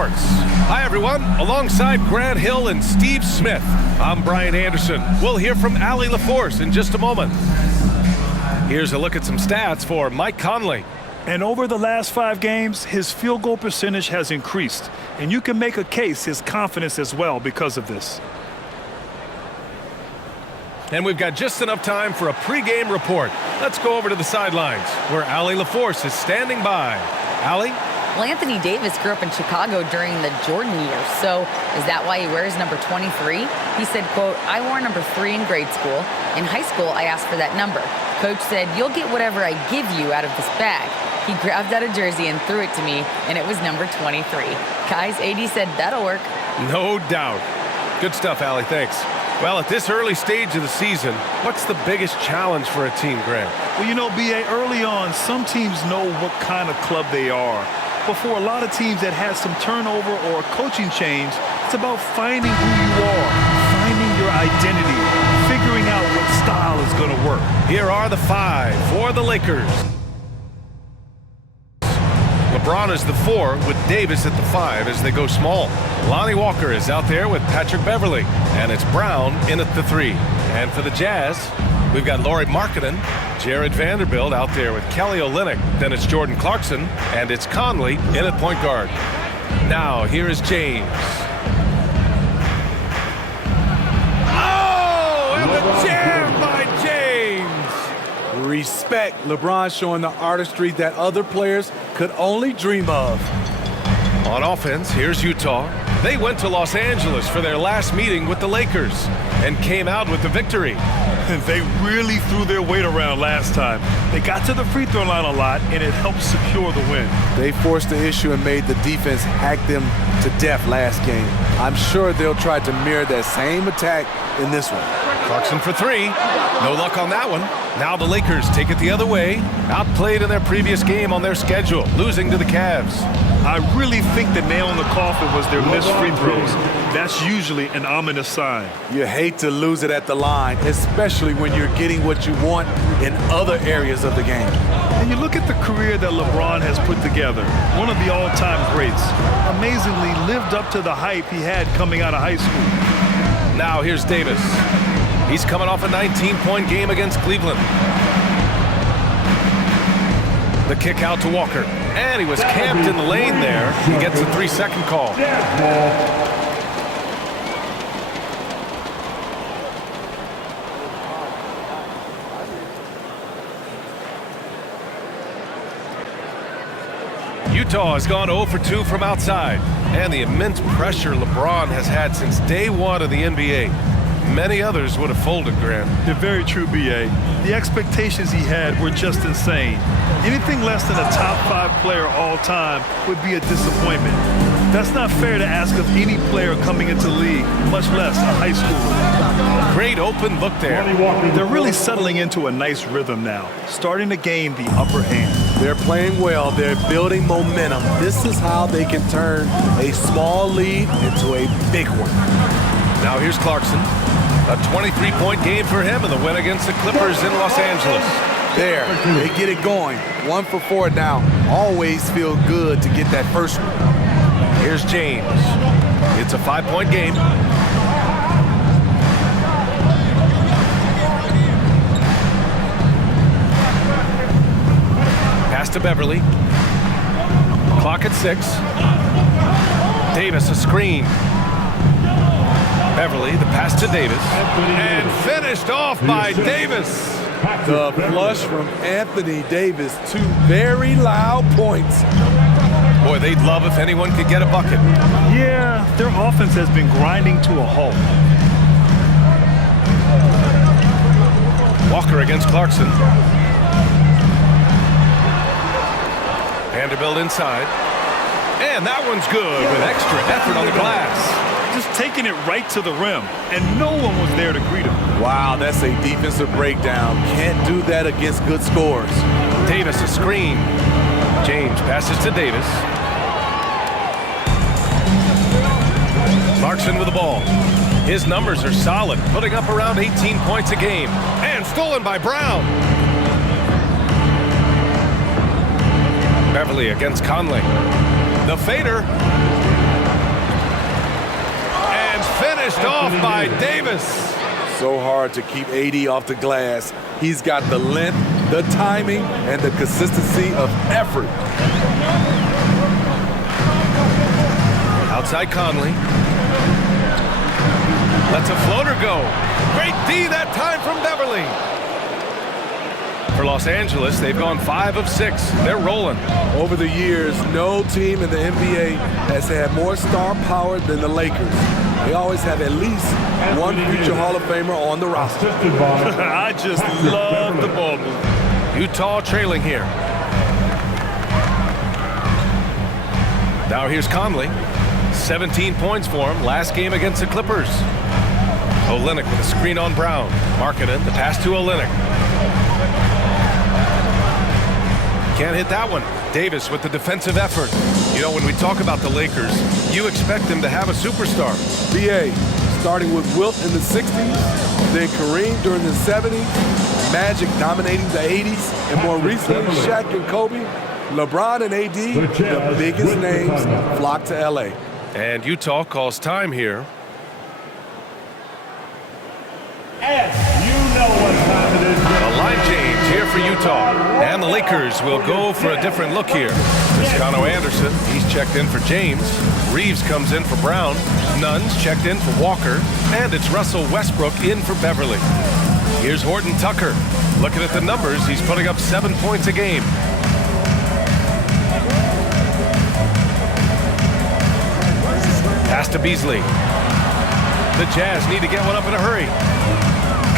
Sports. Hi, everyone. Alongside Grant Hill and Steve Smith, I'm Brian Anderson. We'll hear from Allie LaForce in just a moment. Here's a look at some stats for Mike Conley. And over the last 5 games, his field goal percentage has increased. And you can make a case his confidence as well because of this. And we've got just enough time for a pregame report. Let's go over to the sidelines, where Allie LaForce is standing by. Allie? Well, Anthony Davis grew up in Chicago during the Jordan years, so is that why he wears number 23? He said, quote, "I wore number 3 in grade school. In high school, I asked for that number. Coach said, you'll get whatever I give you out of this bag." He grabbed out a jersey and threw it to me, and it was number 23. Guys, AD said that'll work. No doubt. Good stuff, Allie. Thanks. Well, at this early stage of the season, what's the biggest challenge for a team, Grant? Well, you know, B.A., early on, some teams know what kind of club they are. But for a lot of teams that had some turnover or a coaching change, it's about finding who you are, finding your identity, figuring out what style is going to work. Here are the 5 for the Lakers. LeBron is the 4 with Davis at the 5 as they go small. Lonnie Walker is out there with Patrick Beverly, and it's Brown in at the 3. And for the Jazz, we've got Lauri Markkanen, Jared Vanderbilt out there with Kelly Olynyk. Then it's Jordan Clarkson, and it's Conley in at point guard. Now, here is James. Oh, and the jam by James! Respect. LeBron showing the artistry that other players could only dream of. On offense, here's Utah. They went to Los Angeles for their last meeting with the Lakers and came out with the victory. They really threw their weight around last time. They got to the free throw line a lot, and it helped secure the win. They forced the issue and made the defense hack them to death last game. I'm sure they'll try to mirror that same attack in this one. Clarkson for 3. No luck on that one. Now the Lakers take it the other way. Outplayed in their previous game on their schedule, losing to the Cavs. I really think the nail in the coffin was their missed free throws. That's usually an ominous sign. You hate to lose it at the line, especially when you're getting what you want in other areas of the game. And you look at the career that LeBron has put together, one of the all-time greats. Amazingly lived up to the hype he had coming out of high school. Now here's Davis. He's coming off a 19-point game against Cleveland. The kick out to Walker. And he was camped in the lane there. He gets a 3-second call. Utah has gone 0 for 2 from outside. And the immense pressure LeBron has had since day 1 of the NBA. Many others would have folded, Grant. They're very true, B.A. The expectations he had were just insane. Anything less than a top 5 player all time would be a disappointment. That's not fair to ask of any player coming into the league, much less a high schooler. Great open look there. They're really settling into a nice rhythm now, starting to gain the upper hand. They're playing well. They're building momentum. This is how they can turn a small lead into a big one. Now here's Clarkson. A 23-point game for him in the win against the Clippers in Los Angeles. There, they get it going. 1 for 4 now. Always feel good to get that first one. Here's James. It's a 5-point game. Pass to Beverly. Clock at 6. Davis a screen. Beverly, the pass to Davis, and finished off by Davis. The flush from Anthony Davis, 2 very loud points. Boy, they'd love if anyone could get a bucket. Yeah, their offense has been grinding to a halt. Walker against Clarkson. Vanderbilt inside. And that one's good with extra effort on the glass. Just taking it right to the rim, and no one was there to greet him. Wow, that's a defensive breakdown. Can't do that against good scores. Davis a screen. James passes to Davis. Clarkson with the ball. His numbers are solid, putting up around 18 points a game. And stolen by Brown. Beverly against Conley. The fader. Finished off by Davis. So hard to keep AD off the glass. He's got the length, the timing, and the consistency of effort. Outside Conley. Lets a floater go. Great D that time from Beverly. For Los Angeles, they've gone 5 of 6. They're rolling. Over the years, no team in the NBA has had more star power than the Lakers. They always have at least one future Hall of Famer on the roster. I just love the ball move. Utah trailing here. Now here's Conley. 17 points for him last game against the Clippers. Olynyk with a screen on Brown. Markkanen, the pass to Olynyk. Can't hit that one. Davis with the defensive effort. You know, when we talk about the Lakers, you expect them to have a superstar. BA, starting with Wilt in the 60s, then Kareem during the 70s, Magic dominating the 80s, and more recently, Shaq and Kobe, LeBron and AD, the biggest names flock to LA. And Utah calls time here. And you know what time it is. A line change here for Utah. And the Lakers will go for a different look here. Toscano Anderson, he's checked in for James. Reeves comes in for Brown. Nunn's checked in for Walker. And it's Russell Westbrook in for Beverly. Here's Horton Tucker. Looking at the numbers, he's putting up 7 points a game. Pass to Beasley. The Jazz need to get one up in a hurry.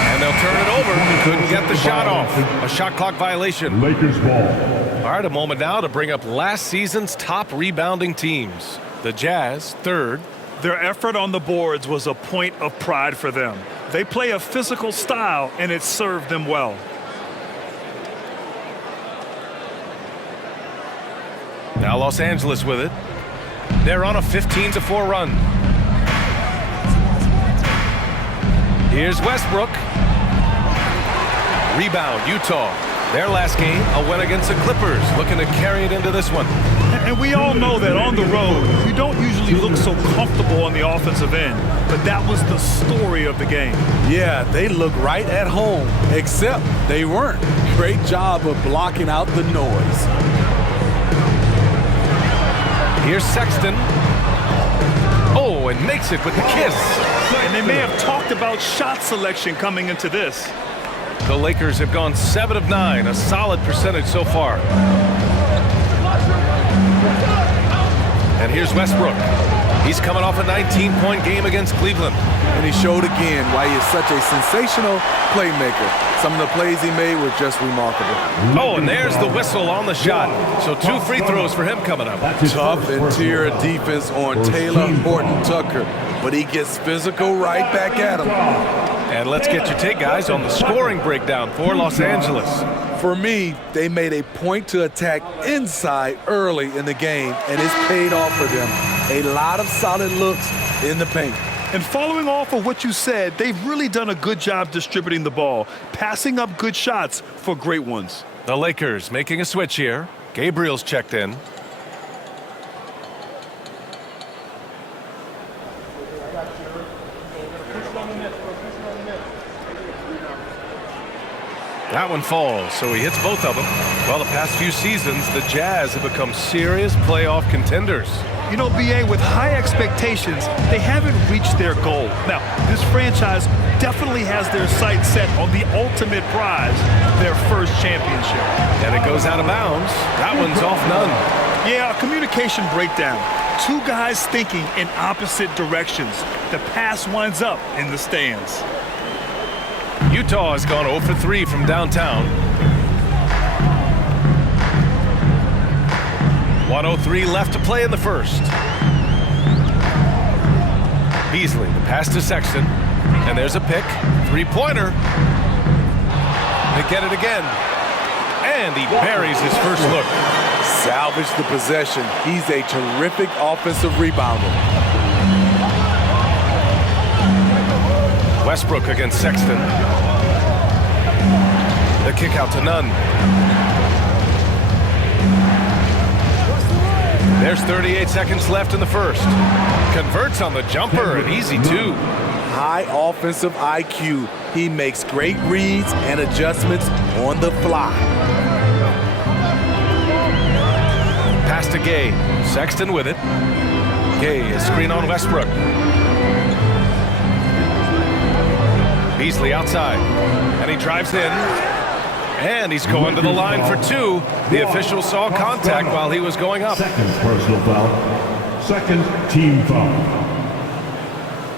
And they'll turn it over. Couldn't get the shot off. A shot clock violation. Lakers ball. All right, a moment now to bring up last season's top rebounding teams. The Jazz, third. Their effort on the boards was a point of pride for them. They play a physical style, and it served them well. Now Los Angeles with it. They're on a 15-4 run. Here's Westbrook. Rebound, Utah. Their last game, a win against the Clippers, looking to carry it into this one. And we all know that on the road, you don't usually look so comfortable on the offensive end, but that was the story of the game. Yeah, they look right at home, except they weren't. Great job of blocking out the noise. Here's Sexton. Oh, and makes it with the kiss. And they may have talked about shot selection coming into this. The Lakers have gone 7 of 9, a solid percentage so far. And here's Westbrook. He's coming off a 19-point game against Cleveland. And he showed again why he is such a sensational playmaker. Some of the plays he made were just remarkable. Oh, and there's the whistle on the shot. So 2 free throws for him coming up. Tough interior defense on Taylor Horton Tucker, but he gets physical right back at him. And let's get your take, guys, on the scoring breakdown for Los Angeles. For me, they made a point to attack inside early in the game, and it's paid off for them. A lot of solid looks in the paint. And following off of what you said, they've really done a good job distributing the ball, passing up good shots for great ones. The Lakers making a switch here. Gabriel's checked in. That one falls, so he hits both of them. Well, the past few seasons, the Jazz have become serious playoff contenders. You know, BA, with high expectations, they haven't reached their goal. Now, this franchise definitely has their sights set on the ultimate prize, their first championship. And it goes out of bounds. That one's off none. Yeah, a communication breakdown. 2 guys thinking in opposite directions. The pass winds up in the stands. Utah has gone 0 for 3 from downtown. 1:03 left to play in the first. Beasley, the pass to Sexton. And there's a pick. 3-pointer. They get it again. And he buries his first look. Salvage the possession. He's a terrific offensive rebounder. Westbrook against Sexton. The kick out to Nunn. There's 38 seconds left in the first. Converts on the jumper, an easy 2. high offensive IQ. He makes great reads and adjustments on the fly. Pass to Gay. Sexton with it. Gay is screen on Westbrook. Beasley outside. And he drives in. And he's going to the line for two. The official saw contact while he was going up. Second personal foul. Second team foul.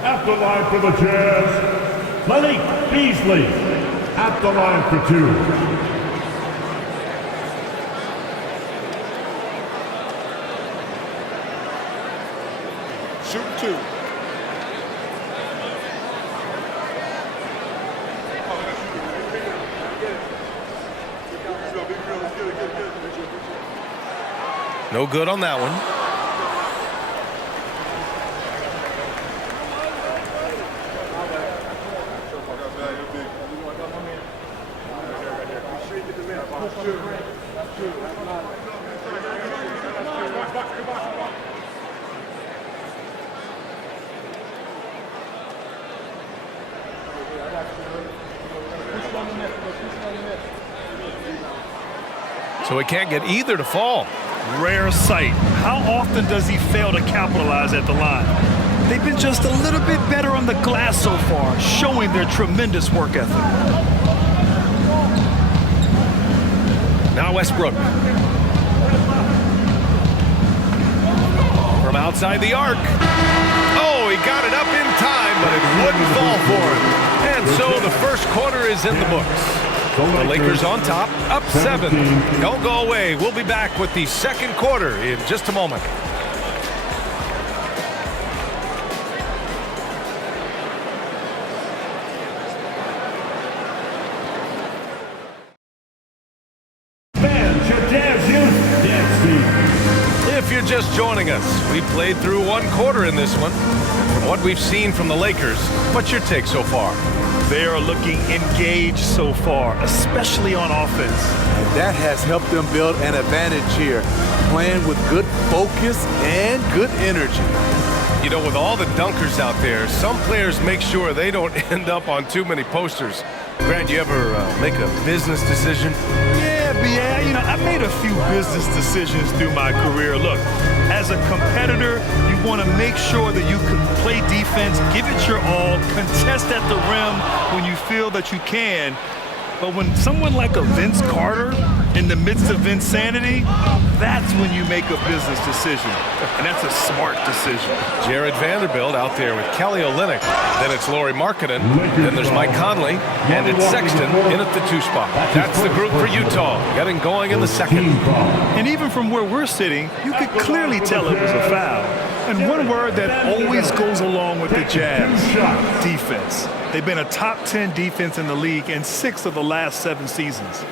At the line for the Jazz, Malik Beasley. At the line for two. Shoot two. No good on that one. So he can't get either to fall. Rare sight. How often does he fail to capitalize at the line? They've been just a little bit better on the glass so far, showing their tremendous work ethic. Now Westbrook. From outside the arc. Oh, he got it up in time, but it wouldn't fall for him. And so the first quarter is in the books. The Lakers on top, up 7. Don't go away. We'll be back with the second quarter in just a moment. Fans, your Jazz Youth Dance Team. If you're just joining us, we played through one quarter in this one. From what we've seen from the Lakers, what's your take so far? They are looking engaged so far, especially on offense. And that has helped them build an advantage here, playing with good focus and good energy. You know, with all the dunkers out there, some players make sure they don't end up on too many posters. Grant, you ever make a business decision? Yeah, you know, I've made a few business decisions through my career. Look, as a competitor, you want to make sure that you can play defense, give it your all, contest at the rim when you feel that you can. But when someone like a Vince Carter in the midst of insanity, that's when you make a business decision. And that's a smart decision. Jared Vanderbilt out there with Kelly Olynyk. Then it's Lauri Markkanen. Then there's Mike Conley. And it's Sexton in at the 2 spot. That's the group for Utah, getting going in the second. And even from where we're sitting, you could clearly tell it was a foul. And one word that always goes along with the Jazz, defense. They've been a top 10 defense in the league in 6 of the last 7 seasons.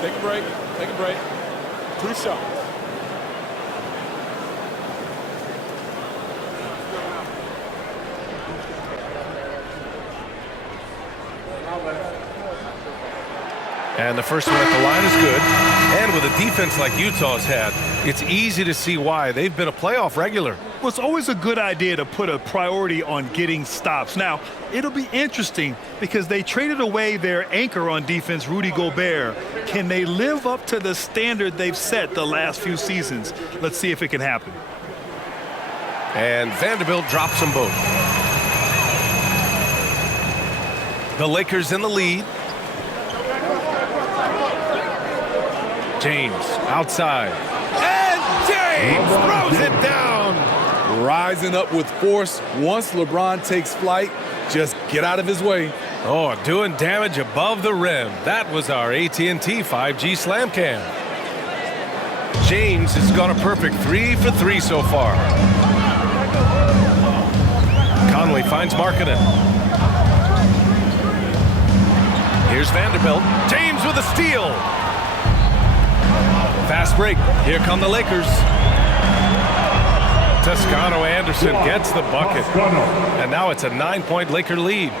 Take a break. Take a break. 2 shots. And the first one at the line is good. And with a defense like Utah's had, it's easy to see why. They've been a playoff regular. Well, it's always a good idea to put a priority on getting stops. Now, it'll be interesting because they traded away their anchor on defense, Rudy Gobert. Can they live up to the standard they've set the last few seasons? Let's see if it can happen. And Vanderbilt drops them both. The Lakers in the lead. James outside. And James throws it down. Rising up with force once LeBron takes flight. Just get out of his way. Oh, doing damage above the rim. That was our AT&T 5G slam cam. James has gone a perfect 3 for 3 so far. Conley finds Markkanen. Here's Vanderbilt. James with a steal. Fast break. Here come the Lakers. Toscano-Anderson gets the bucket. And now it's a 9-point Laker lead.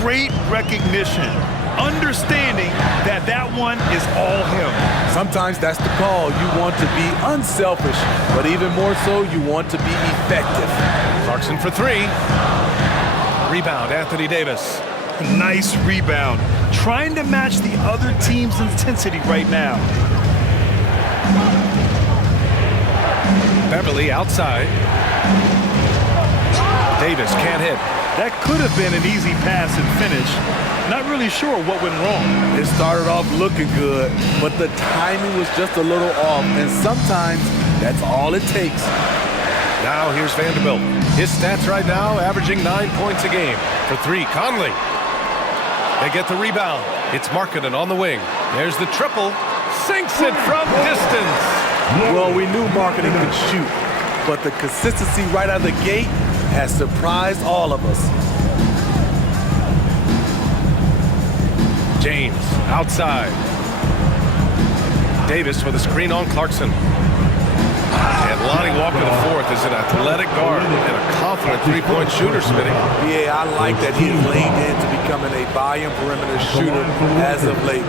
Great recognition. Understanding that that one is all him. Sometimes that's the call. You want to be unselfish, but even more so, you want to be effective. Clarkson for 3. Rebound, Anthony Davis. Nice rebound. Trying to match the other team's intensity right now. Beverly outside. Davis can't hit. That could have been an easy pass and finish. Not really sure what went wrong. It started off looking good, but the timing was just a little off, and sometimes that's all it takes. Now here's Vanderbilt. His stats right now averaging 9 points a game. For three, Conley. They get the rebound. It's Markkanen on the wing. There's the triple. Sinks it from distance. Well, we knew Markkanen could shoot, but the consistency right out of the gate has surprised all of us. James outside. Davis with a screen on Clarkson. And Lonnie Walker IV is an athletic guard and a confident three-point shooter, Smitty. Yeah, I like that he's leaned into becoming a volume perimeter shooter as of late,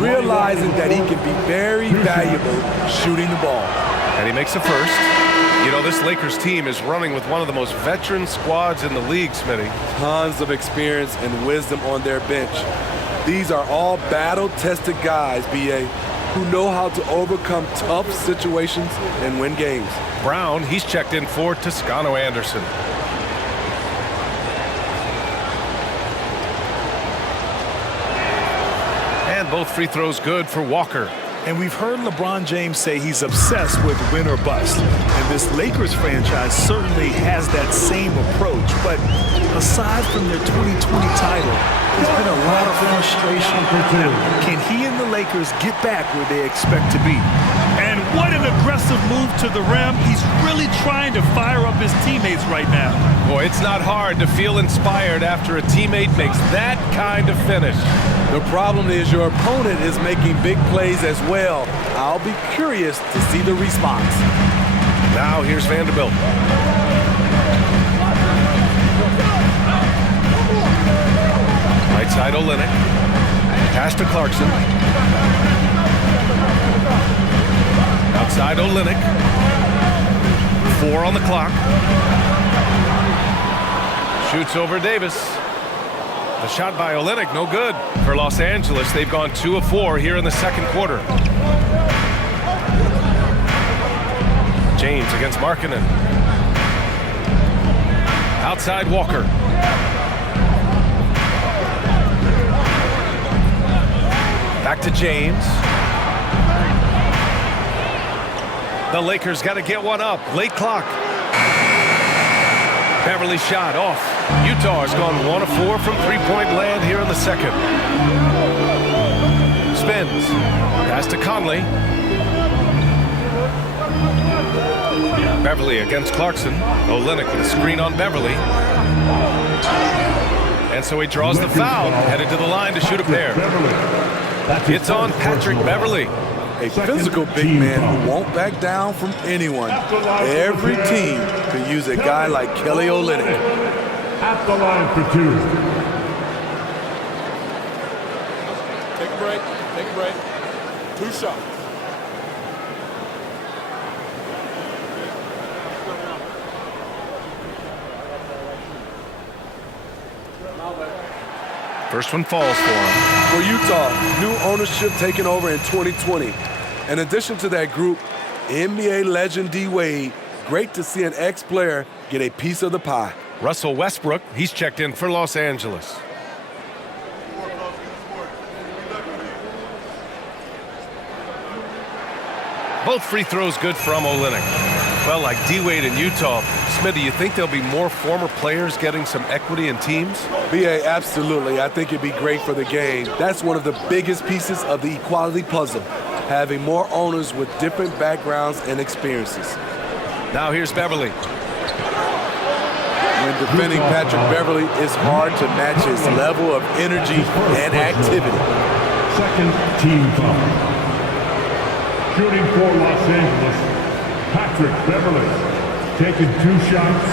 realizing that he can be very valuable shooting the ball. And he makes a first. You know, this Lakers team is running with one of the most veteran squads in the league, Smitty. Tons of experience and wisdom on their bench. These are all battle-tested guys, B.A., who know how to overcome tough situations and win games. Brown, he's checked in for Toscano Anderson. And both free throws good for Walker. And we've heard LeBron James say he's obsessed with win or bust. And this Lakers franchise certainly has that same approach. But aside from their 2020 title, there's been a lot of frustration. Now, can he and the Lakers get back where they expect to be? And what an aggressive move to the rim. He's really trying to fire up his teammates right now. Boy, it's not hard to feel inspired after a teammate makes that kind of finish. The problem is your opponent is making big plays as well. I'll be curious to see the response. Now here's Vanderbilt. Right side Olynyk. Pass to Clarkson. Outside Olynyk. 4 on the clock. Shoots over Davis. The shot by Olynyk, no good. For Los Angeles, they've gone 2 of 4 here in the second quarter. James against Markkanen. Outside Walker. Back to James. The Lakers got to get one up. Late clock. Beverly shot off. Utah has gone 1 of 4 from three-point land here in the second. Spins. Pass to Conley. Beverly against Clarkson. Olynyk with a screen on Beverly. And so he draws the foul, headed to the line to shoot a pair. It's on Patrick Beverly. A physical big man who won't back down from anyone. Every team could use a guy like Kelly Olynyk. At the line for 2. Take a break. Take a break. 2 shots. First one falls for him. For Utah, new ownership taking over in 2020. In addition to that group, NBA legend D-Wade, great to see an ex-player get a piece of the pie. Russell Westbrook, he's checked in for Los Angeles. Both free throws good from Olynyk. Well, like D-Wade in Utah, Smitty, you think there'll be more former players getting some equity in teams? B.A., absolutely. I think it'd be great for the game. That's one of the biggest pieces of the equality puzzle, having more owners with different backgrounds and experiences. Now here's Beverly. When defending Patrick Beverly, it's hard to match his level of energy and activity. Second team foul. Shooting for Los Angeles, Patrick Beverly, taking 2 shots.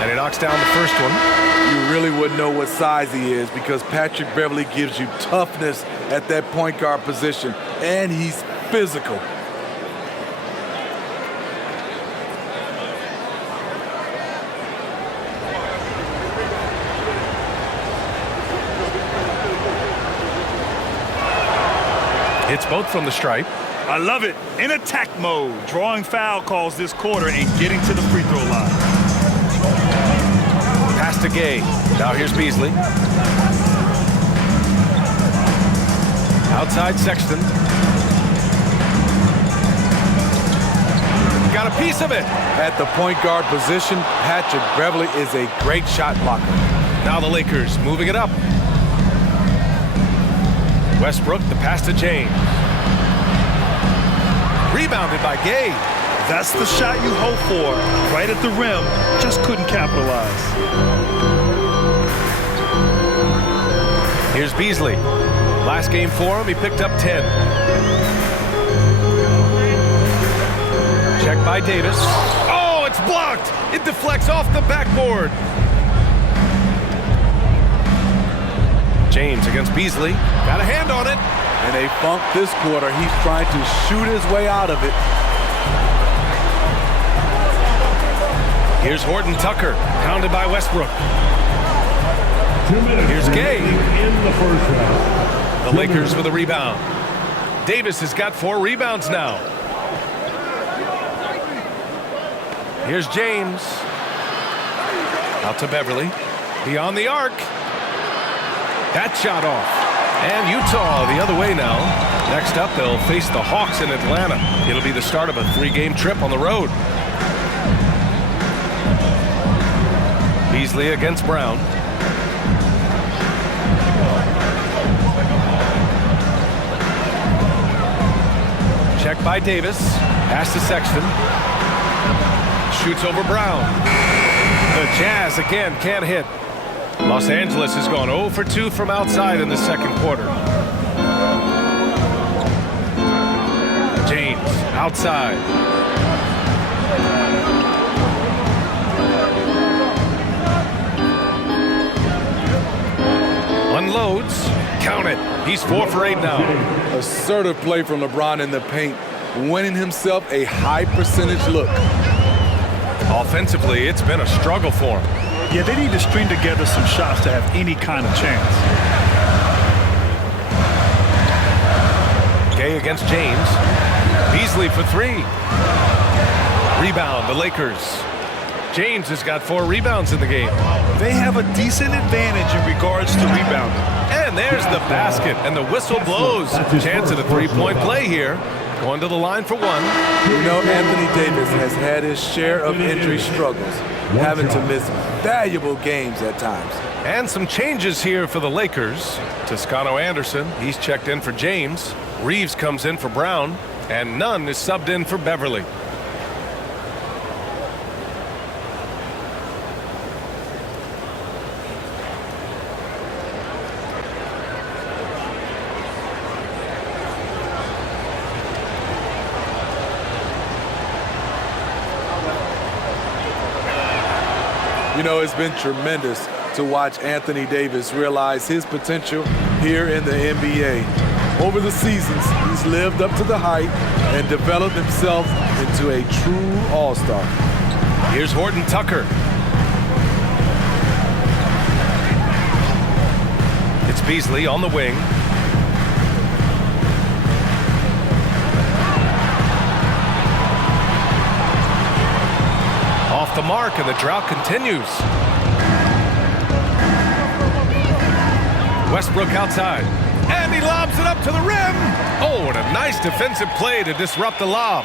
And he knocks down the first one. you really wouldn't know what size he is because Patrick Beverley gives you toughness at that point guard position, and he's physical. Hits both from the stripe. I love it. In attack mode, drawing foul calls this quarter and getting to the free throw line. Pass to Gay. Now here's Beasley. Outside Sexton. Got a piece of it. At the point guard position, Patrick Beverley is a great shot blocker. Now the Lakers moving it up. Westbrook, the pass to James. Rebounded by Gay. That's the shot you hope for. Right at the rim, just couldn't capitalize. Here's Beasley. Last game for him, he picked up 10. Check by Davis. Oh, it's blocked. It deflects off the backboard. James against Beasley. Got a hand on it. And they funk this quarter. He's trying to shoot his way out of it. Here's Horton Tucker, pounded by Westbrook. 2 minutes. Here's Gay. In the first half. The Lakers with a rebound. Davis has got 4 rebounds now. Here's James. Out to Beverley. Beyond the arc. That shot off. And Utah the other way now. Next up, they'll face the Hawks in Atlanta. It'll be the start of a 3-game trip on the road. Beasley against Brown. Check by Davis. Pass to Sexton. Shoots over Brown. The Jazz again can't hit. Los Angeles has gone 0 for 2 from outside in the second quarter. James outside. Unloads. Count it. He's 4 for 8 now. Assertive play from LeBron in the paint, winning himself a high percentage look. Offensively, it's been a struggle for him. Yeah, they need to string together some shots to have any kind of chance. Gay against James. Beasley for 3. Rebound, the Lakers. James has got 4 rebounds in the game. They have a decent advantage in regards to rebounding. And there's the basket, and the whistle blows. Chance at a 3-point play here. Going to the line for 1. You know, Anthony Davis has had his share of injury struggles, having to miss valuable games at times. And some changes here for the Lakers. Toscano Anderson, he's checked in for James. Reeves comes in for Brown, and Nunn is subbed in for Beverley. You know, it's been tremendous to watch Anthony Davis realize his potential here in the NBA. Over the seasons, he's lived up to the hype and developed himself into a true all-star. Here's Horton Tucker. It's Beasley on the wing. Off the mark, and the drought continues. Westbrook outside. And he lobs it up to the rim. Oh, and a nice defensive play to disrupt the lob.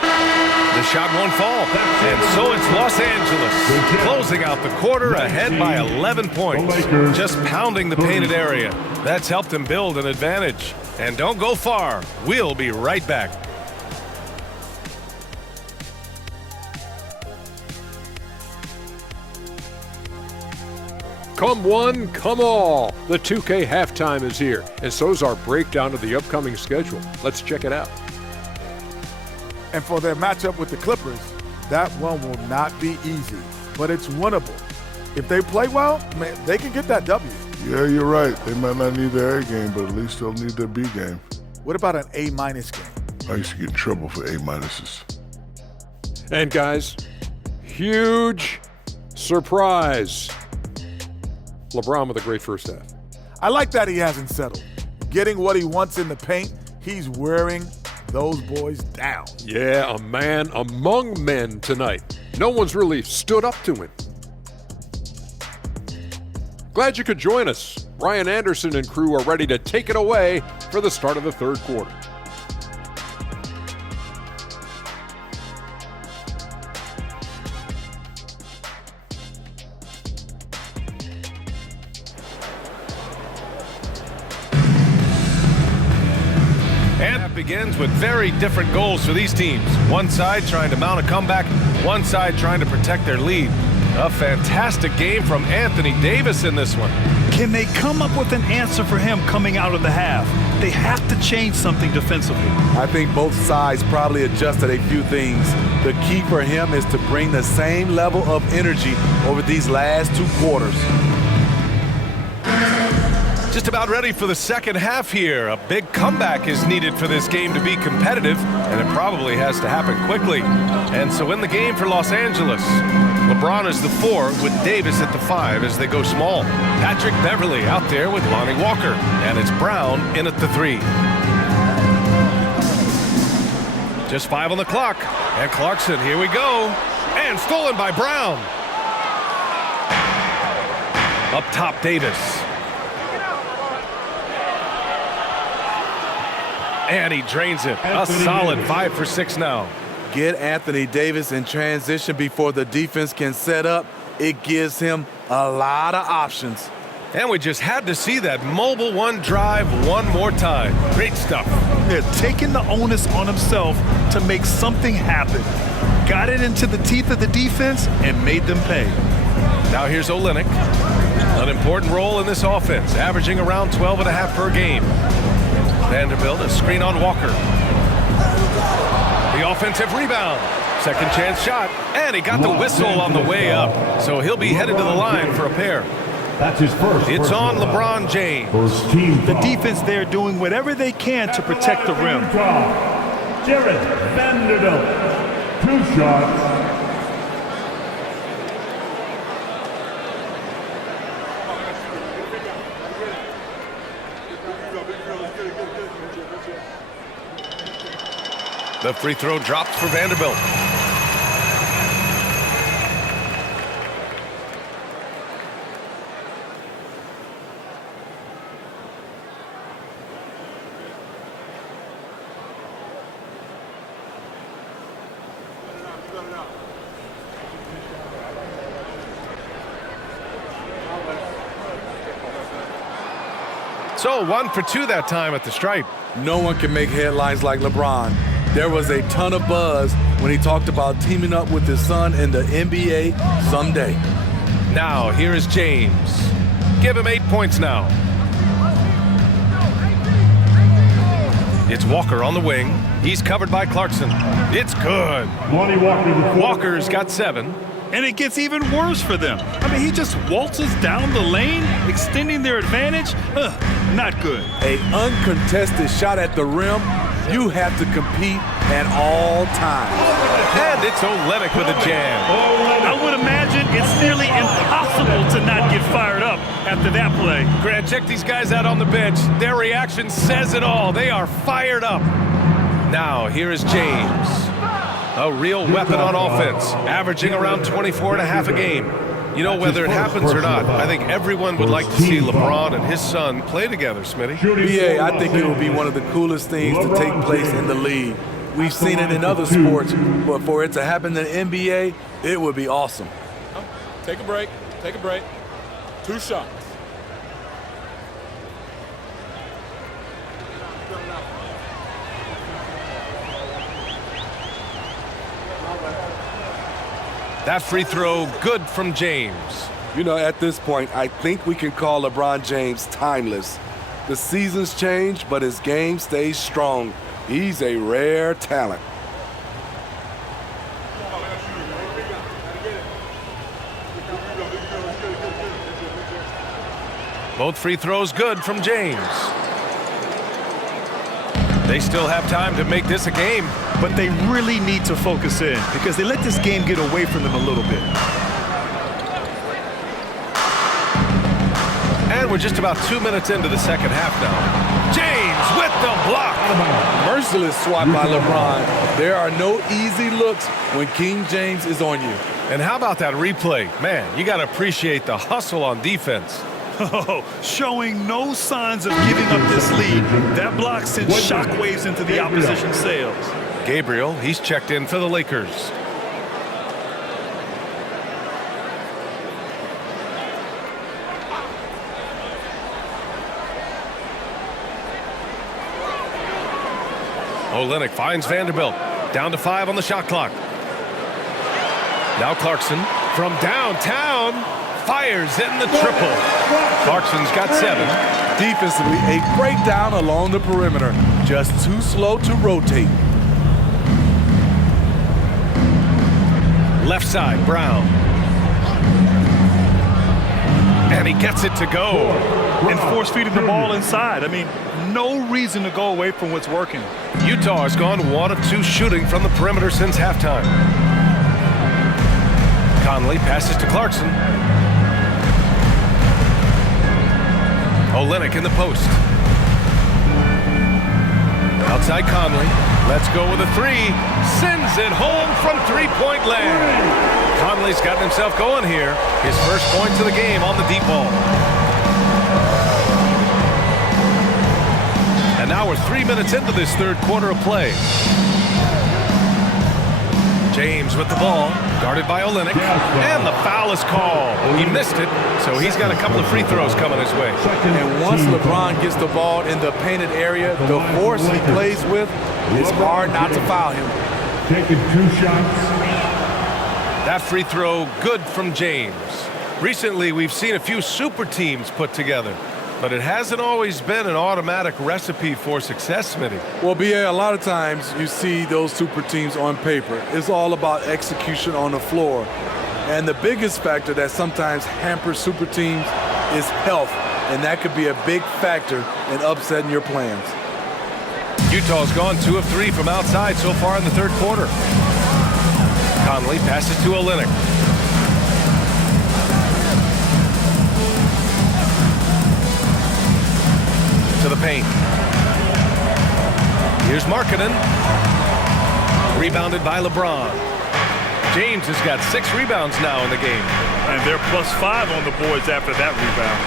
The shot won't fall. And so it's Los Angeles closing out the quarter ahead by 11 points. Just pounding the painted area. That's helped them build an advantage. And don't go far. We'll be right back. Come one, come all. The 2K halftime is here, and so's our breakdown of the upcoming schedule. Let's check it out. And for their matchup with the Clippers, that one will not be easy, but it's winnable. If they play well, man, they can get that W. Yeah, you're right. They might not need their A game, but at least they'll need their B game. What about an A- game? I used to get in trouble for A-minuses. And guys, huge surprise. LeBron with a great first half. I like that he hasn't settled. Getting what he wants in the paint, he's wearing those boys down. Yeah, a man among men tonight. No one's really stood up to him. Glad you could join us. Ryan Anderson and crew are ready to take it away for the start of the third quarter. And it begins with very different goals for these teams. One side trying to mount a comeback, one side trying to protect their lead. A fantastic game from Anthony Davis in this one. Can they come up with an answer for him coming out of the half? They have to change something defensively. I think both sides probably adjusted a few things. The key for him is to bring the same level of energy over these last two quarters. Just about ready for the second half here. A big comeback is needed for this game to be competitive, and it probably has to happen quickly. And so in the game for Los Angeles, LeBron is the 4 with Davis at the 5 as they go small. Patrick Beverley out there with Lonnie Walker, and it's Brown in at the 3. Just 5 on the clock, and Clarkson, here we go, and stolen by Brown. Up top, Davis. And he drains it. A solid 5 for 6 now. Get Anthony Davis in transition before the defense can set up. It gives him a lot of options. And we just had to see that mobile one drive one more time. Great stuff. They're taking the onus on himself to make something happen. Got it into the teeth of the defense and made them pay. Now here's Olynyk. An important role in this offense, averaging around 12.5 per game. Vanderbilt, a screen on Walker. The offensive rebound. Second chance shot. And he got the whistle on the way up. So he'll be headed to the line for a pair. That's his first. It's on LeBron James. First team The foul. defense there doing whatever they can to protect the rim. Jared Vanderbilt. 2 shots. The free throw drops for Vanderbilt. So 1 for 2 that time at the stripe. No one can make headlines like LeBron. There was a ton of buzz when he talked about teaming up with his son in the NBA someday. Now, here is James. Give him 8 points now. It's Walker on the wing. He's covered by Clarkson. It's good. Lonnie Walker, the 4. Walker's got 7. And it gets even worse for them. I mean, he just waltzes down the lane, extending their advantage. Not good. An uncontested shot at the rim, you have to compete at all times. And it's Olynyk with a jam. I would imagine it's nearly impossible to not get fired up after that play. Grant, check these guys out on the bench. Their reaction says it all. They are fired up. Now, here is James. A real weapon on offense, averaging around 24.5 a game. You know, whether it happens or not, I think everyone would like to see LeBron and his son play together, Smitty. BA, I think it will be one of the coolest things to take place in the league. We've seen it in other sports, but for it to happen in the NBA, it would be awesome. Take a break. Take a break. 2 shots. That free throw, good from James. You know, at this point, I think we can call LeBron James timeless. The seasons change, but his game stays strong. He's a rare talent. Both free throws good from James. They still have time to make this a game. But they really need to focus in because they let this game get away from them a little bit. And we're just about 2 minutes into the second half now. James with the block. Merciless swat by LeBron. There are no easy looks when King James is on you. And how about that replay? Man, you got to appreciate the hustle on defense. Oh, showing no signs of giving up this lead. That block sends shockwaves into the opposition sails. Gabriel, he's checked in for the Lakers. Olynyk finds Vanderbilt. Down to 5 on the shot clock. Now Clarkson from downtown fires in the triple. Clarkson's got 7. Defensively, a breakdown along the perimeter. Just too slow to rotate. Left side, Brown. And he gets it to go. And force feeding the ball inside. I mean, no reason to go away from what's working. Utah has gone 1 of 2 shooting from the perimeter since halftime. Conley passes to Clarkson. Olynyk in the post. Outside Conley. Let's go with a 3. Sends it home from three-point land. Conley's gotten himself going here. His first points of the game on the deep ball. And now we're 3 minutes into this third quarter of play. James with the ball, guarded by Olynyk, and the foul is called. He missed it, so he's got a couple of free throws coming his way. And once LeBron gets the ball in the painted area, the force he plays with, it's hard not to foul him. Taking 2 shots. That free throw good from James. Recently, we've seen a few super teams put together, but it hasn't always been an automatic recipe for success, Smitty. Well, BA, a lot of times you see those super teams on paper. It's all about execution on the floor. And the biggest factor that sometimes hampers super teams is health, and that could be a big factor in upsetting your plans. Utah's gone 2 of 3 from outside so far in the third quarter. Conley passes to Olynyk. To the paint. Here's Markkanen. Rebounded by LeBron. James has got 6 rebounds now in the game. And they're +5 on the boards after that rebound.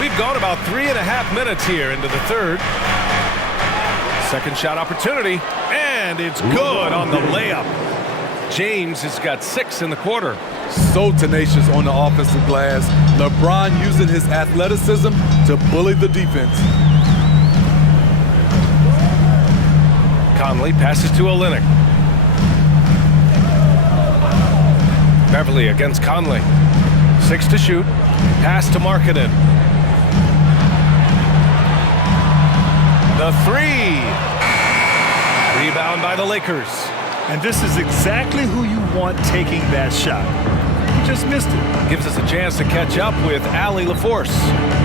We've gone about 3.5 minutes here into the third. Second shot opportunity, and it's good on the layup. James has got 6 in the quarter. So tenacious on the offensive glass. LeBron using his athleticism to bully the defense. Conley passes to Olynyk. Beverly against Conley. 6 to shoot. Pass to Markkanen. The 3. Rebound by the Lakers. And this is exactly who you want taking that shot. You just missed it. Gives us a chance to catch up with Allie LaForce.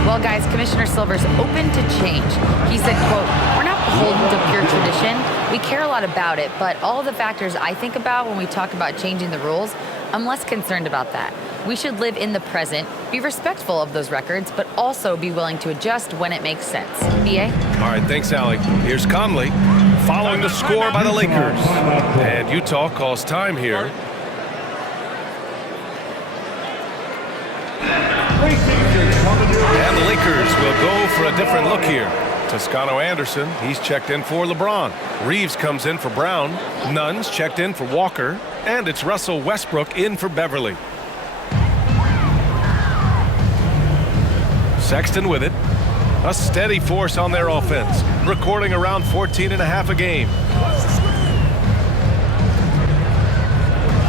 Well, guys, Commissioner Silver's open to change. He said, quote, "We're not beholden to pure tradition. We care a lot about it, but all the factors I think about when we talk about changing the rules, I'm less concerned about that. We should live in the present, be respectful of those records, but also be willing to adjust when it makes sense." BA? All right, thanks, Allie. Here's Conley following the score by the Lakers. And Utah calls time here. And the Lakers will go for a different look here. Toscano Anderson, he's checked in for LeBron. Reeves comes in for Brown. Nunn's checked in for Walker. And it's Russell Westbrook in for Beverly. Sexton with it. A steady force on their offense, recording around 14.5 a game.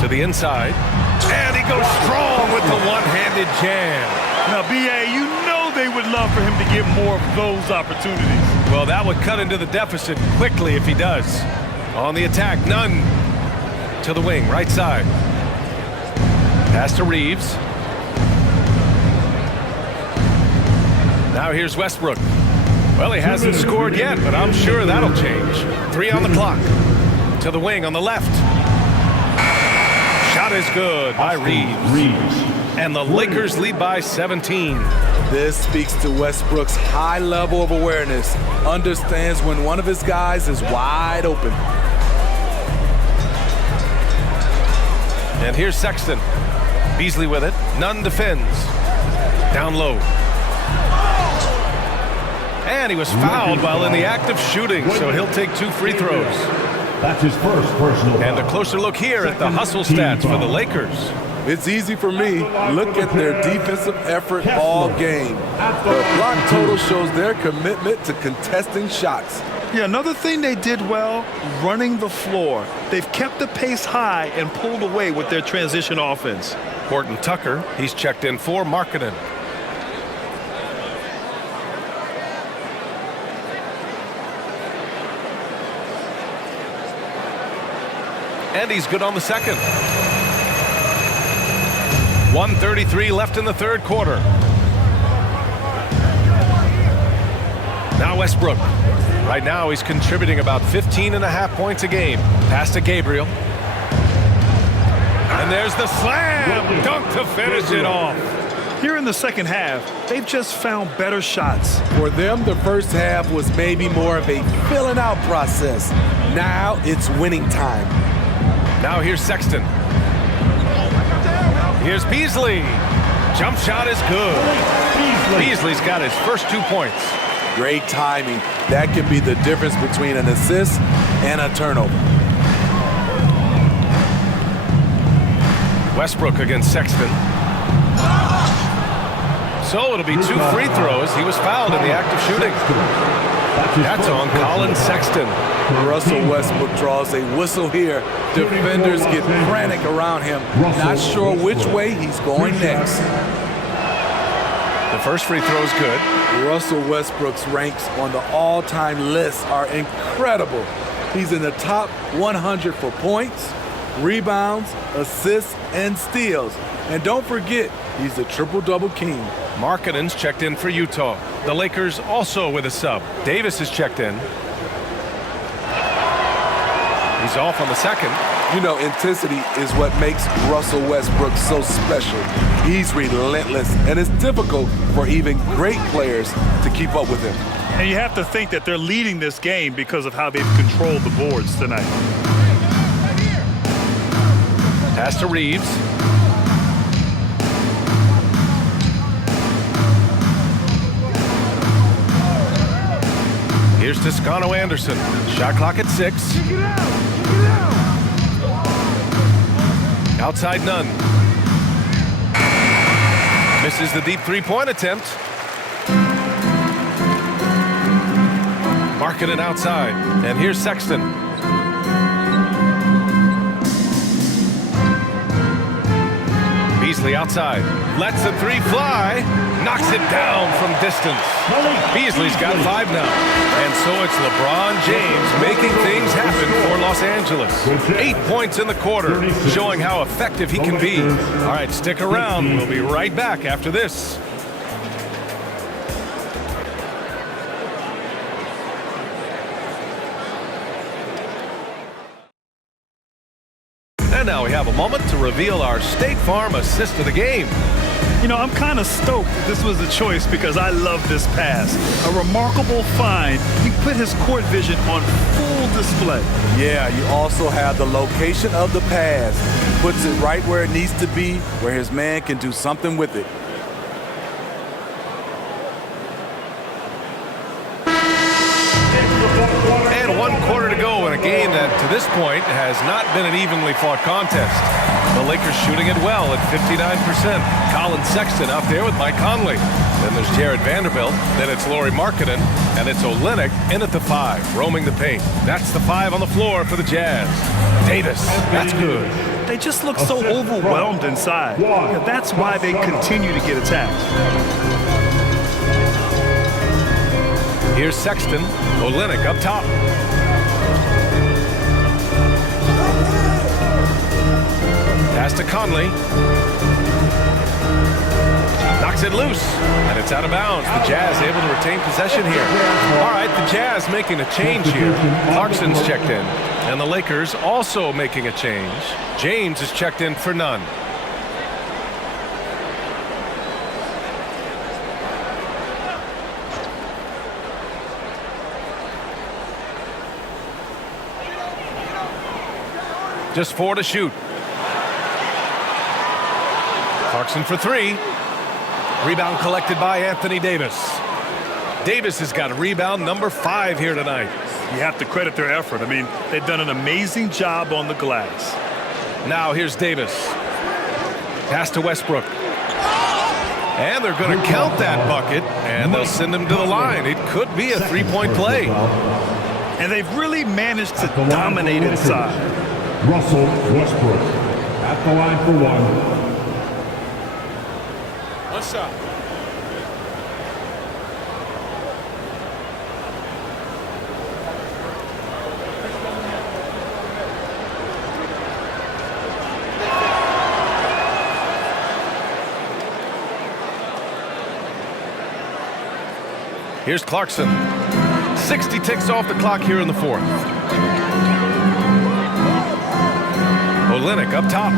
To the inside. And he goes strong with the one-handed jam. Now, BA, you know they would love for him to get more of those opportunities. Well, that would cut into the deficit quickly if he does. On the attack, Nunn to the wing, right side. Pass to Reeves. Now here's Westbrook. Well, he hasn't scored yet, but I'm sure that'll change. 3 on the clock. To the wing on the left. Shot is good by Reeves. And the Lakers lead by 17. This speaks to Westbrook's high level of awareness. Understands when one of his guys is wide open. And here's Sexton. Beasley with it. Nunn defends. Down low. And he was fouled while in the act of shooting, so he'll take 2 free throws. That's his first personal. And a closer look here at the hustle stats for the Lakers. It's easy for me. Look at their defensive effort all game. The block total shows their commitment to contesting shots. Yeah, another thing they did well, running the floor. They've kept the pace high and pulled away with their transition offense. Horton Tucker, he's checked in for Markkanen. And he's good on the second. 1:33 left in the third quarter. Now Westbrook. Right now he's contributing about 15.5 points a game. Pass to Gabriel. And there's the slam dunk to finish it off. Here in the second half, they've just found better shots. For them, the first half was maybe more of a filling out process. Now it's winning time. Now here's Sexton. Here's Beasley. Jump shot is good. Beasley's got his first 2 points. Great timing. That can be the difference between an assist and a turnover. Westbrook against Sexton. So it'll be 2 free throws. He was fouled in the act of shooting. That's on Colin Sexton. Russell Westbrook draws a whistle here. Defenders get frantic around him, not sure which way he's going next. The first free throw is good. Russell Westbrook's ranks on the all-time list are incredible. He's in the top 100 for points, rebounds, assists, and steals. And don't forget, he's the triple-double king. Markkanen's checked in for Utah. The Lakers also with a sub. Davis is checked in. He's off on the second. You know, intensity is what makes Russell Westbrook so special. He's relentless, and it's difficult for even great players to keep up with him. And you have to think that they're leading this game because of how they've controlled the boards tonight. Pass to Reeves. Here's Toscano Anderson. Shot clock at 6. Outside Nunn. Misses the deep three-point attempt. Markkanen outside. And here's Sexton. Beasley outside. Lets the 3 fly. Knocks it down from distance. Beasley's got 5 now. And so it's LeBron James making things happen for Los Angeles. 8 points in the quarter, showing how effective he can be. All right, stick around. We'll be right back after this. And now we have a moment to reveal our State Farm assist of the game. You know, I'm kind of stoked that this was the choice because I love this pass. A remarkable find. He put his court vision on full display. Yeah, you also have the location of the pass. Puts it right where it needs to be, where his man can do something with it. And 1 quarter to go in a game that, to this point, has not been an evenly fought contest. The Lakers shooting it well at 59%. Colin Sexton out there with Mike Conley. Then there's Jared Vanderbilt. Then it's Lauri Markkanen. And it's Olynyk in at the 5, roaming the paint. That's the 5 on the floor for the Jazz. Davis, that's good. They just look so overwhelmed inside. Yeah, that's why they continue to get attacked. Here's Sexton. Olynyk up top. Pass to Conley. Gets it loose, and it's out of bounds. The Jazz able to retain possession here. All right, the Jazz making a change here. Clarkson's checked in, and the Lakers also making a change. James is checked in for none. Just 4 to shoot. Clarkson for 3. Rebound collected by Anthony Davis. Davis has got rebound number 5 here tonight. You have to credit their effort. I mean, they've done an amazing job on the glass. Now here's Davis. Pass to Westbrook. And they're going to count that bucket, and they'll send him to the line. It could be a 3-point play. And they've really managed to dominate inside. Russell Westbrook at the line for 1. One shot. Here's Clarkson. 60 ticks off the clock here in the 4th. Olynyk up top.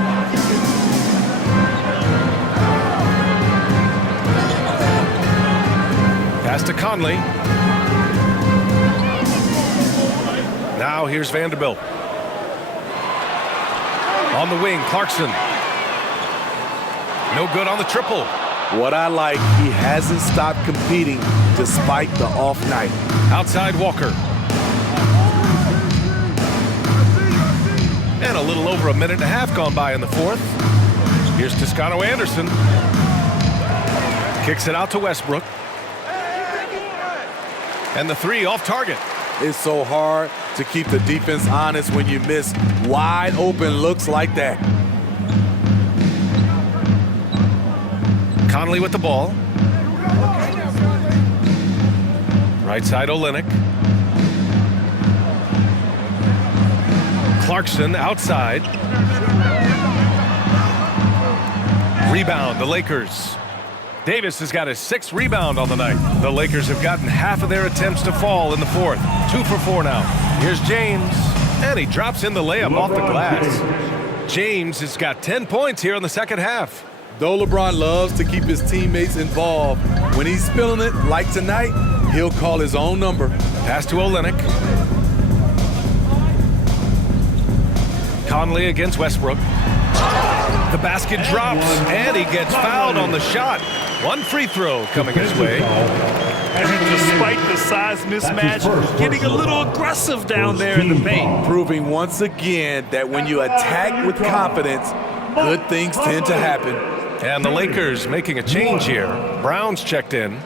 Pass to Conley. Now here's Vanderbilt. On the wing, Clarkson. No good on the triple. What I like, he hasn't stopped competing despite the off night. Outside Walker. And a little over a minute and a half gone by in the 4th. Here's Toscano Anderson. Kicks it out to Westbrook. And the 3 off target. It's so hard to keep the defense honest when you miss wide open looks like that. Conley with the ball. Right side Olynyk. Clarkson outside. Rebound, the Lakers. Davis has got his 6th rebound on the night. The Lakers have gotten half of their attempts to fall in the 4th. 2 for 4 now. Here's James, and he drops in the layup off the glass. James has got 10 points here in the 2nd half. Though LeBron loves to keep his teammates involved, when he's feeling it, like tonight, he'll call his own number. Pass to Olynyk. Conley against Westbrook. The basket drops, and he gets fouled on the shot. 1 free throw coming his way. Despite the size mismatch, getting a little aggressive down there in the paint. Proving once again that when you attack with confidence, good things tend to happen. And the Lakers making a change here. Brown's checked in.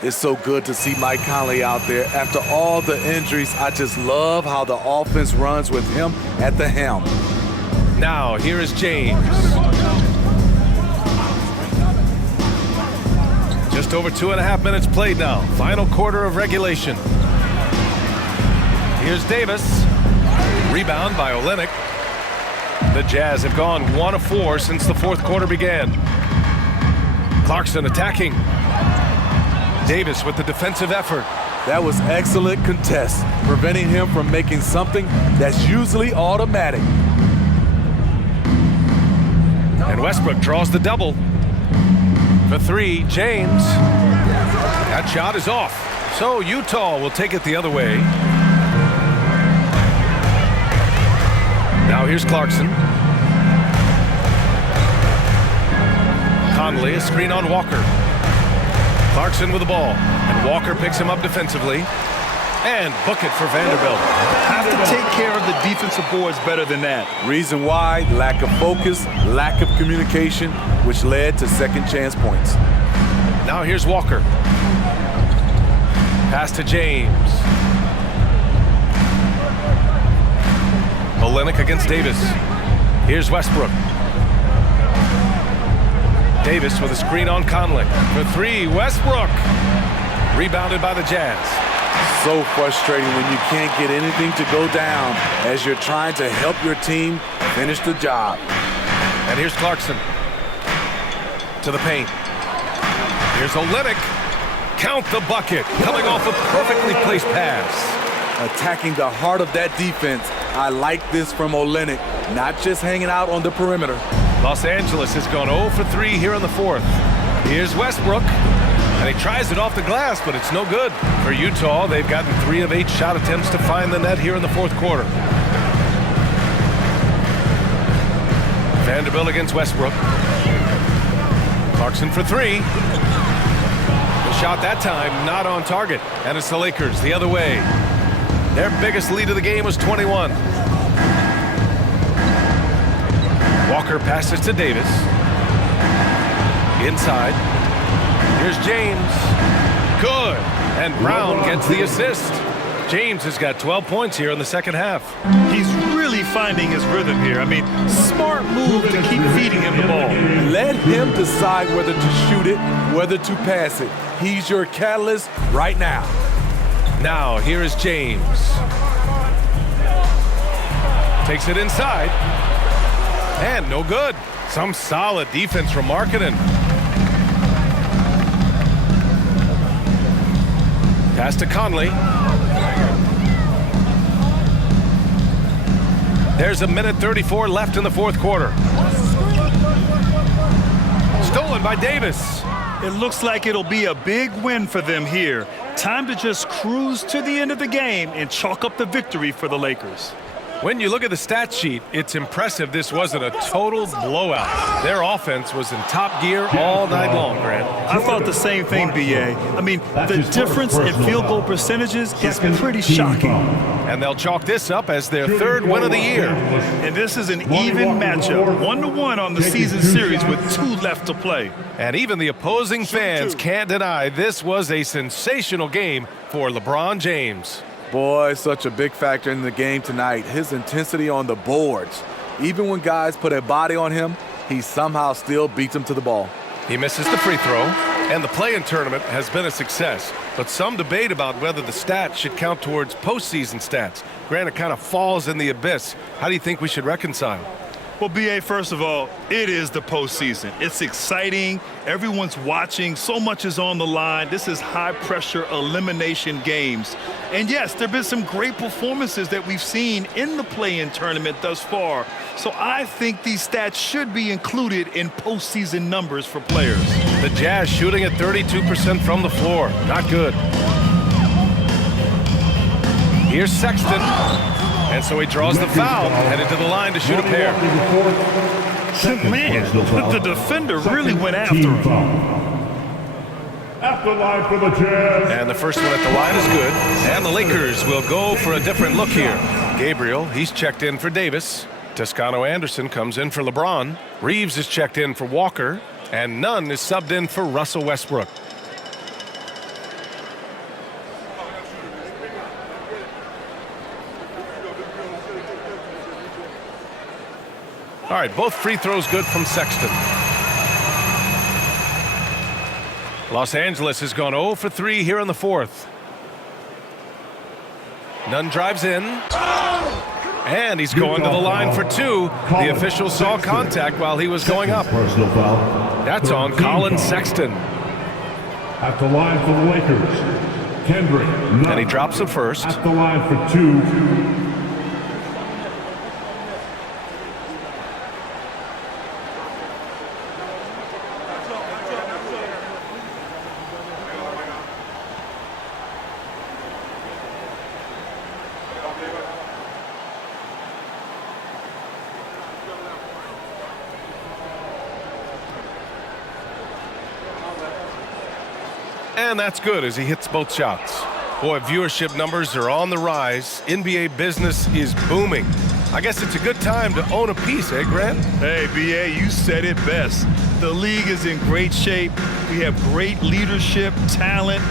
It's so good to see Mike Conley out there. After all the injuries, I just love how the offense runs with him at the helm. Now, here is James. Just over 2.5 minutes played now. Final quarter of regulation. Here's Davis. Rebound by Olynyk. The Jazz have gone 1 of 4 since the 4th quarter began. Clarkson attacking. Davis with the defensive effort. That was excellent contest, preventing him from making something that's usually automatic. And Westbrook draws the double. For 3, James. That shot is off. So Utah will take it the other way. Now here's Clarkson. Conley, a screen on Walker. Clarkson with the ball, and Walker picks him up defensively. And book it for Vanderbilt. Have to take care of the defensive boards better than that. Reason why, lack of focus, lack of communication, which led to second chance points. Now here's Walker. Pass to James. Olynyk against Davis. Here's Westbrook. Davis with a screen on Conley. For 3, Westbrook. Rebounded by the Jazz. So frustrating when you can't get anything to go down as you're trying to help your team finish the job. And here's Clarkson to the paint. Here's Olynyk. Count the bucket. Coming off a perfectly placed pass. Attacking the heart of that defense. I like this from Olynyk, not just hanging out on the perimeter. Los Angeles has gone 0 for 3 here in the fourth. Here's Westbrook. And he tries it off the glass, but it's no good. For Utah, they've gotten 3 of 8 shot attempts to find the net here in the fourth quarter. Vanderbilt against Westbrook. Clarkson for 3. The shot that time not on target. And it's the Lakers the other way. Their biggest lead of the game was 21. Walker passes to Davis. Inside. Here's James. Good. And Brown gets the assist. James has got 12 points here in the second half. He's really finding his rhythm here. I mean, smart move to keep feeding him the ball. Let him decide whether to shoot it, whether to pass it. He's your catalyst right now. Now, here is James. Takes it inside. And no good. Some solid defense from Markkanen. Pass to Conley. There's 1:34 left in the fourth quarter. Stolen by Davis. It looks like it'll be a big win for them here. Time to just cruise to the end of the game and chalk up the victory for the Lakers. When you look at the stat sheet, it's impressive this wasn't a total blowout. Their offense was in top gear all night long, Grant. I thought the same thing, B.A. I mean, the difference in field goal percentages is pretty shocking. And they'll chalk this up as their third win of the year. And this is an even matchup, 1-1 on the season series with 2 left to play. And even the opposing fans can't deny this was a sensational game for LeBron James. Boy, such a big factor in the game tonight. His intensity on the boards. Even when guys put a body on him, he somehow still beats them to the ball. He misses the free throw, and the play-in tournament has been a success. But some debate about whether the stats should count towards postseason stats. Grant, it kind of falls in the abyss. How do you think we should reconcile? Well, B.A., first of all, it is the postseason. It's exciting. Everyone's watching. So much is on the line. This is high-pressure elimination games. And, yes, there have been some great performances that we've seen in the play-in tournament thus far. So I think these stats should be included in postseason numbers for players. The Jazz shooting at 32% from the floor. Not good. Here's Sexton. And so he draws the foul, headed to the line to shoot a pair. Man, the defender really went after him. At the line for the Jazz. And the first one at the line is good. And the Lakers will go for a different look here. Gabriel, he's checked in for Davis. Toscano Anderson comes in for LeBron. Reeves is checked in for Walker. And Nunn is subbed in for Russell Westbrook. All right, both free throws good from Sexton. Los Angeles has gone 0 for 3 here in the fourth. Nunn drives in. And he's going to the line for 2. The official saw contact while he was going up. Personal foul. That's on Colin Sexton. At the line for the Lakers, Kendrick Nunn. And he drops it first. At the line for 2. And that's good as he hits both shots. Boy, viewership numbers are on the rise. NBA business is booming. I guess it's a good time to own a piece, eh, Grant? Hey, B.A., you said it best. The league is in great shape. We have great leadership, talent.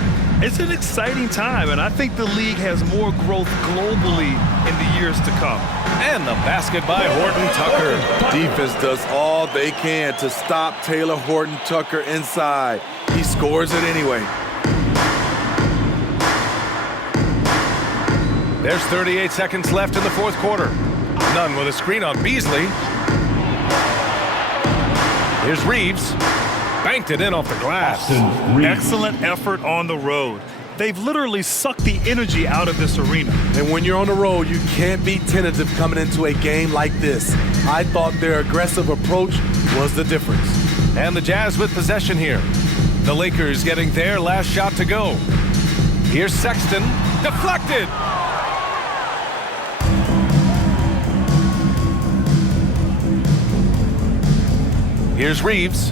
It's an exciting time, and I think the league has more growth globally in the years to come. And the basket by Horton Tucker. Defense does all they can to stop Taylor Horton Tucker inside. He scores it anyway. There's 38 seconds left in the fourth quarter. Nunn with a screen on Beasley. Here's Reeves. Banked it in off the glass. Excellent effort on the road. They've literally sucked the energy out of this arena. And when you're on the road, you can't be tentative coming into a game like this. I thought their aggressive approach was the difference. And the Jazz with possession here. The Lakers getting their last shot to go. Here's Sexton. Deflected. Here's Reeves.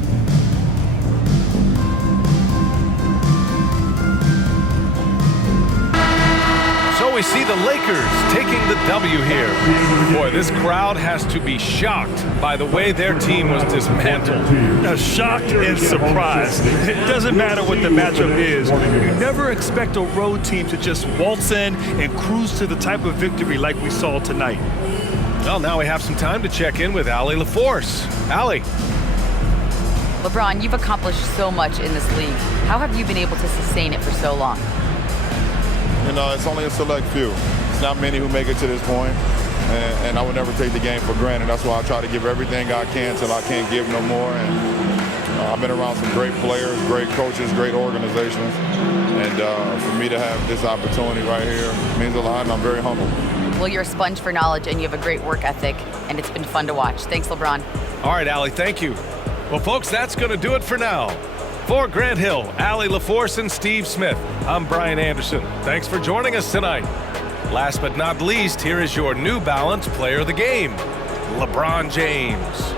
So we see the Lakers taking the W here. Boy, this crowd has to be shocked by the way their team was dismantled. Now, shocked and surprised. It doesn't matter what the matchup is. You never expect a road team to just waltz in and cruise to the type of victory like we saw tonight. Well, now we have some time to check in with Allie LaForce. Allie. LeBron, you've accomplished so much in this league. How have you been able to sustain it for so long? You know, it's only a select few. It's not many who make it to this point, and I would never take the game for granted. That's why I try to give everything I can till I can't give no more. And I've been around some great players, great coaches, great organizations, and for me to have this opportunity right here means a lot, and I'm very humbled. Well, you're a sponge for knowledge, and you have a great work ethic, and it's been fun to watch. Thanks, LeBron. All right, Allie, thank you. Well, folks, that's going to do it for now. For Grant Hill, Allie LaForce, and Steve Smith, I'm Brian Anderson. Thanks for joining us tonight. Last but not least, here is your New Balance Player of the Game, LeBron James.